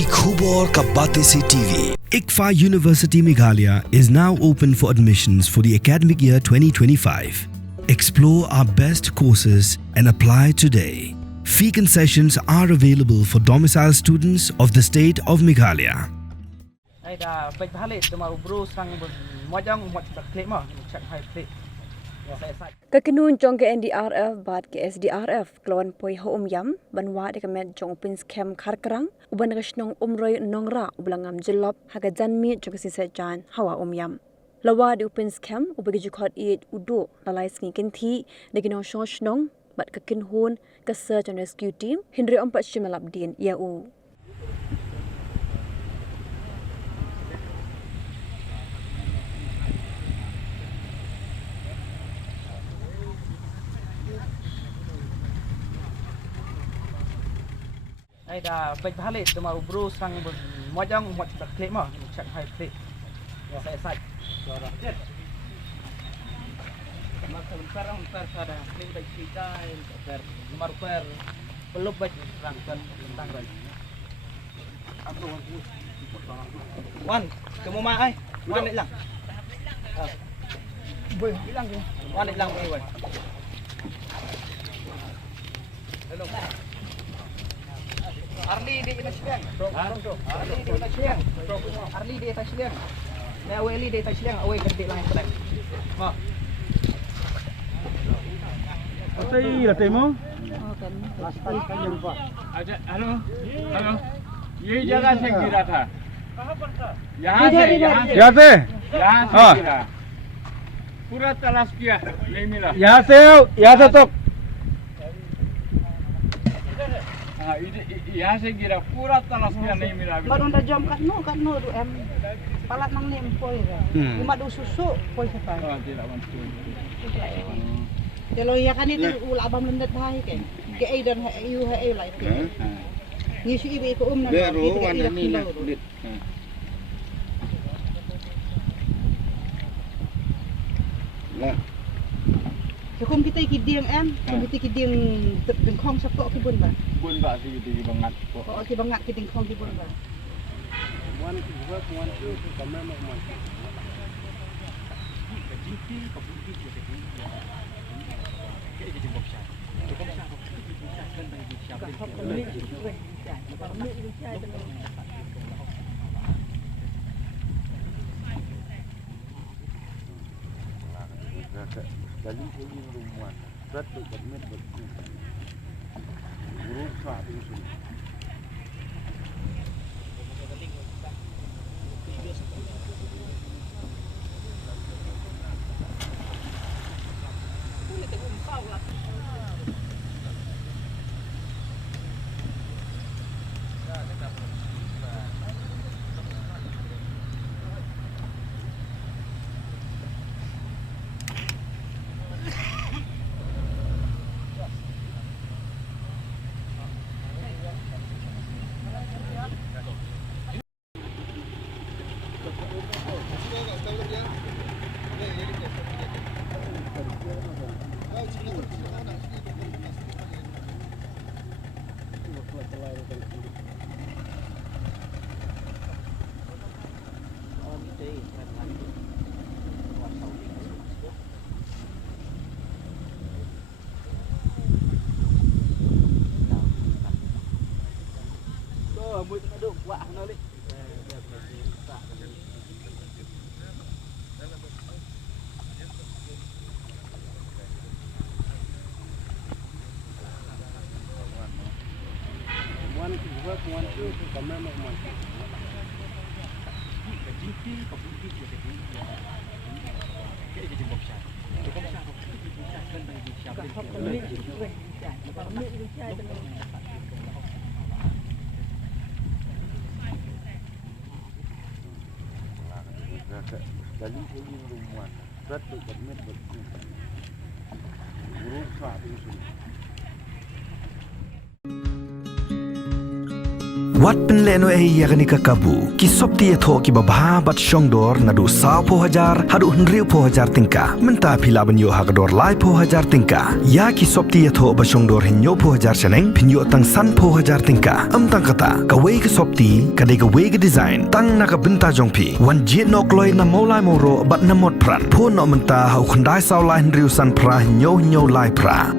की खूब और कब्बाते से TV. ICFA University Meghalaya is now open for admissions for the academic year 2025. Explore our best courses and apply today. Fee concessions are available for domicile students of the state of Meghalaya. Kekenun jong ke Ndrf bat ke Sdrf klon poi Umïam banwa de kemet jong Pynskhem karkerang uban resnong umroy nongra ublangam Jyllop haga janmi jong sisejan hawa Umïam. Lawa di Pynskhem ubagi jukot iet udo lalai sngi kinthi de gino shoshnong bat kekinhun ke search and rescue team hindri ompat shimalabdin yau. Ada baik balik cuma ubro sang mojang mot tak klip mah cek hai klip ya saya sai suara jet maka sekarang ada klip baik kita per nomor per belum baik rangkan tentang lagi aku wan kamu mah ai wan lại lang boleh hilang ke wan lại lang boleh hello Arli di Tasliang. Arli di Tasliang. Na awali di Tasliang away kerti lang ito. Ma. Patay latay mo? Lastan kanyang pa. Aja, halo. Halo. ये जगह से गिरा था यहाँ से यहाँ से गिरा पूरा तलाश किया नहीं मिला यहाँ से तो यहाँ से गिरा पूरा तलाश किया नहीं मिला baru nda jam katno tu em palat nang nem poi cuma du susu poi sepan tidak mampu kalau ya kan itu ula abam lendet hai ke ai dan yu hai lai ke ni su ibe ko nang baru warna ni lah kulit lah Kung kita kidiang em, kung kita kidiang dengkong sapok kibun ba? Bun ba si di bangat po. Oo, ki bangat ki dengkong kibun ba? One two kamera mo. Jadi ini rumah, betul betul buruk saat itu. One two kamera mo. Jadi ini rumah, betul betul buruk saat itu. Wat penleno yakni kakabu. Ki sopti etho ki babha bat shongdor nadu sao po hajar hadu hendriu po hajar tingka. Menta pila banyo hakador lai po hajar tingka. Ya ki sopti etho ba shongdor hinyo po hajar seneng pinyo tang san po hajar tingka. Tang kata kawai ke sopti kadai kawai ke design tang naka benta jongpi. Wan jit nok loi na molai moro bat namot pran. Po no menta hau khandai sao lai hendriu san pra hinyo lai pra.